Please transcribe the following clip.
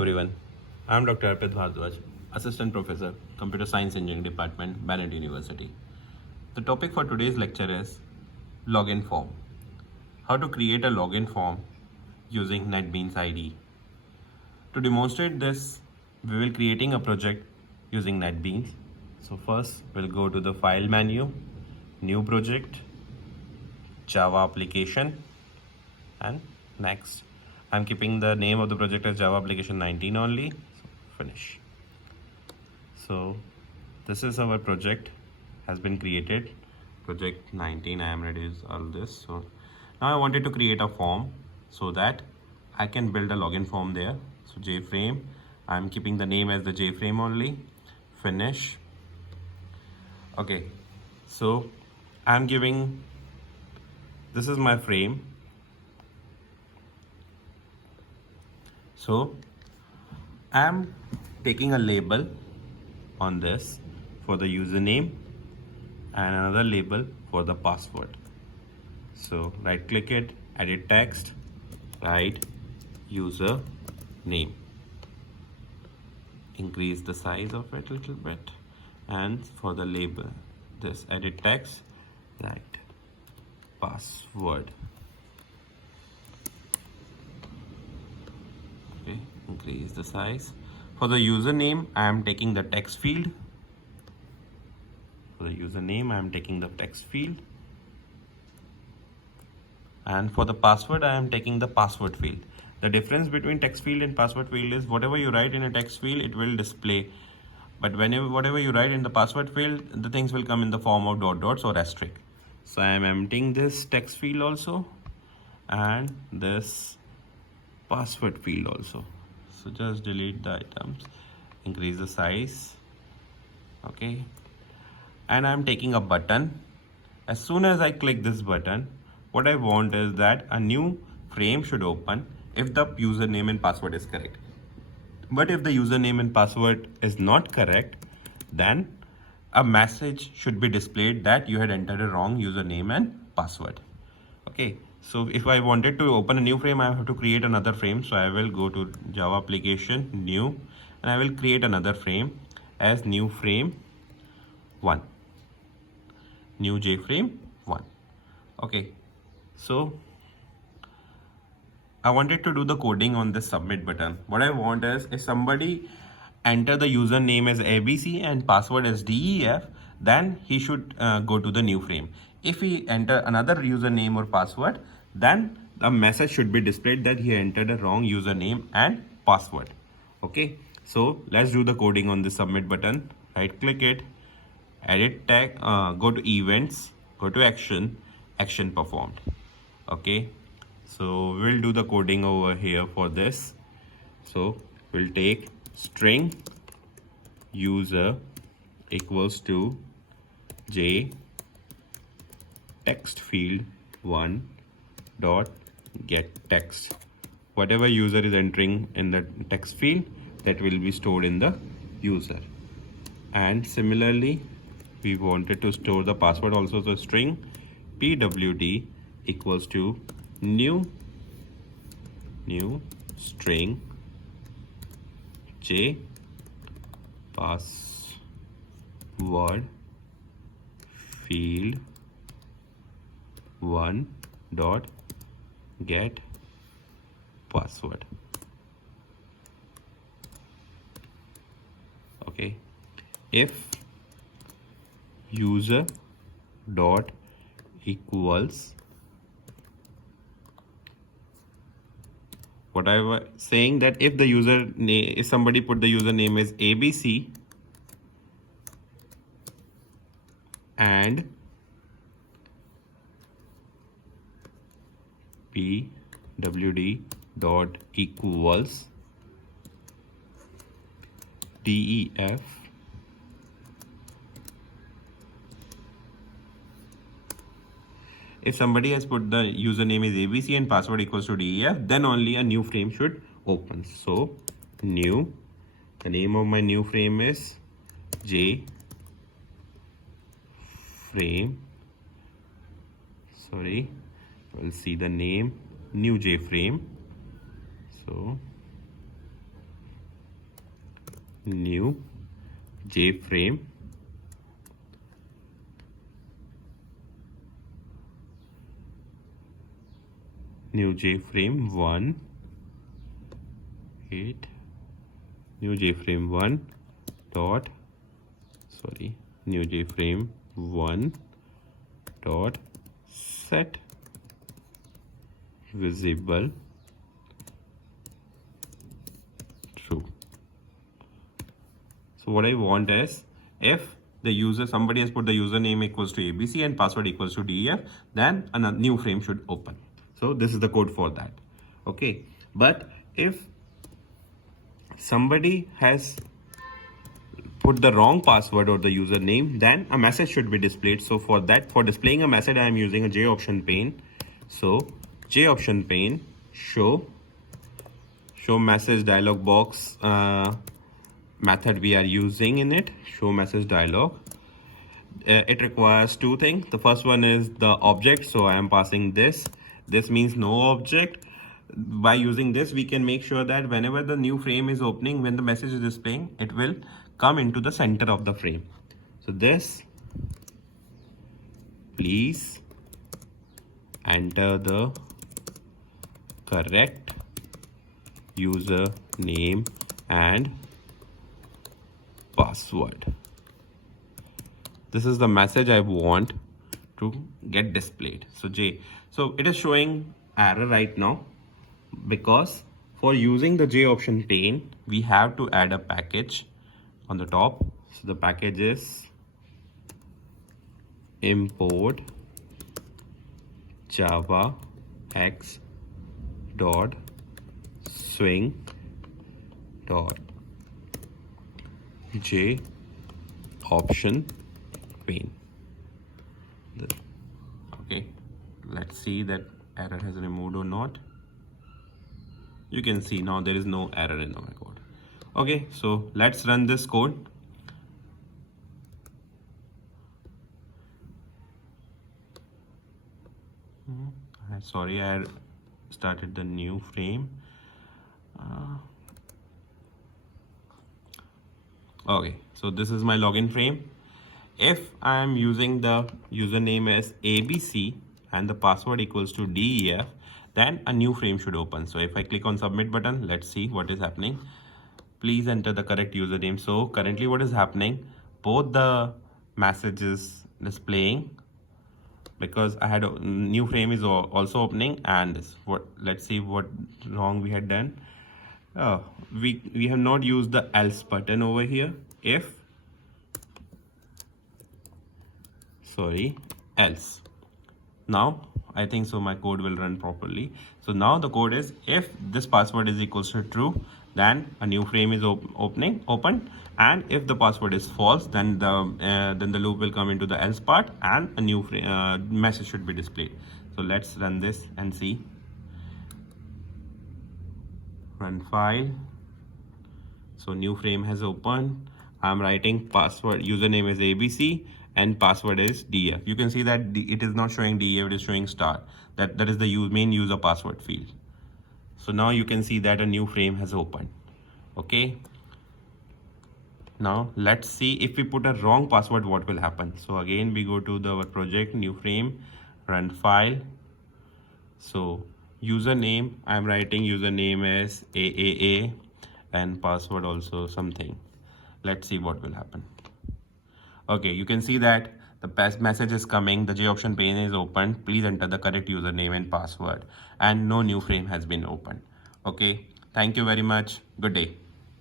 Everyone, I am Dr. Arpit Bhardwaj, Assistant Professor, Computer Science Engineering Department, Bennett University. The topic for today's lecture is login form. How to create a login form using Netbeans IDE. To demonstrate this, we will creating a project using Netbeans. So first, we'll go to the File menu, New Project, Java Application, and next. I'm keeping the name of the project as Java Application 19 only. So finish. So this is our project has been created. Project 19. I am ready with all this. So now I wanted to create a form so that I can build a login form there. So JFrame. I'm keeping the name as the JFrame only. Finish. Okay. So I'm giving. This is my frame. So I'm taking a label on this for the username and another label for the password. So right click it, edit text, write user name. Increase the size of it a little bit, and for the label, this edit text, write password. Okay, increase the size. For the username, I am taking the text field. For the username, I am taking the text field. And for the password, I am taking the password field. The difference between text field and password field is whatever you write in a text field, it will display. But whatever you write in the password field, the things will come in the form of dot dots or asterisk. So I am emptying this text field also and this password field also. So just delete the items, increase the size. Okay. And I'm taking a button. As soon as I click this button, what I want is that a new frame should open if the username and password is correct. But if the username and password is not correct, then a message should be displayed that you had entered a wrong username and password. Okay, so if I wanted to open a new frame, I have to create another frame. So I will go to Java Application, New, and I will create another frame as new frame 1. New JFrame 1. Okay, so I wanted to do the coding on this submit button. What I want is if somebody enter the username as ABC and password as DEF, then he should go to the new frame. If he enter another username or password, then the message should be displayed that he entered a wrong username and password. Okay, so let's do the coding on the submit button. Right click it, edit tag, go to events, go to action, action performed. Okay, so we'll do the coding over here for this. So we'll take string user equals to j text field 1 dot get text. Whatever user is entering in the text field, that will be stored in the user. And similarly, we wanted to store the password also. So string pwd equals to new string j password field 1 dot get password. Okay, if user dot equals, what I was saying, that if the user name, if somebody put the username as ABC and pwd dot equals def, if somebody has put the username is ABC and password equals to def, then only a new frame should open. So new, the name of my new frame is J frame. Sorry, we'll see the name new JFrame. So new JFrame, new JFrame 1, 8, new JFrame 1 dot, sorry, new JFrame 1 dot set visible true. So what I want is, if the user, somebody has put the username equals to ABC and password equals to DEF, then a new frame should open. So this is the code for that. Okay, but if somebody has put the wrong password or the username, then a message should be displayed. So for that, for displaying a message, I am using a JOptionPane. So JOptionPane show message dialog box method we are using in it, show message dialog. It requires two things. The first one is the object, so I am passing this means no object. By using this, we can make sure that whenever the new frame is opening, when the message is displaying, it will come into the center of the frame. So this, please enter the correct username and password. This is the message I want to get displayed. So it is showing error right now, because for using the JOptionPane, we have to add a package on the top. So the package is import java x dot swing dot JOptionPane. Okay, let's see that error has removed or not. You can see now there is no error in my code. Okay, so let's run this code. Sorry, I started the new frame. Okay, so this is my login frame. If I am using the username as ABC and the password equals to DEF, then a new frame should open. So if I click on submit button, let's see what is happening. Please enter the correct username. So currently what is happening, both the messages displaying, because I had a new frame is also opening, and this, let's see what wrong we had done. We have not used the else button over here. If, sorry, else. Now I think so my code will run properly. So now the code is, if this password is equals to true, then a new frame is open, and if the password is false, then the loop will come into the else part and a new message should be displayed. So let's run this and see. Run file. So new frame has opened. I'm writing password, username is ABC and password is DF. You can see that it is not showing DF, it is showing star. That is the main user password field. So now you can see that a new frame has opened. Okay. Now let's see if we put a wrong password, what will happen. So again, we go to our project, new frame, run file. So username, I'm writing username as AAA and password also something. Let's see what will happen. Okay, you can see that the message is coming, the JOptionPane is open, please enter the correct username and password, and no new frame has been opened. Okay, thank you very much. Good day.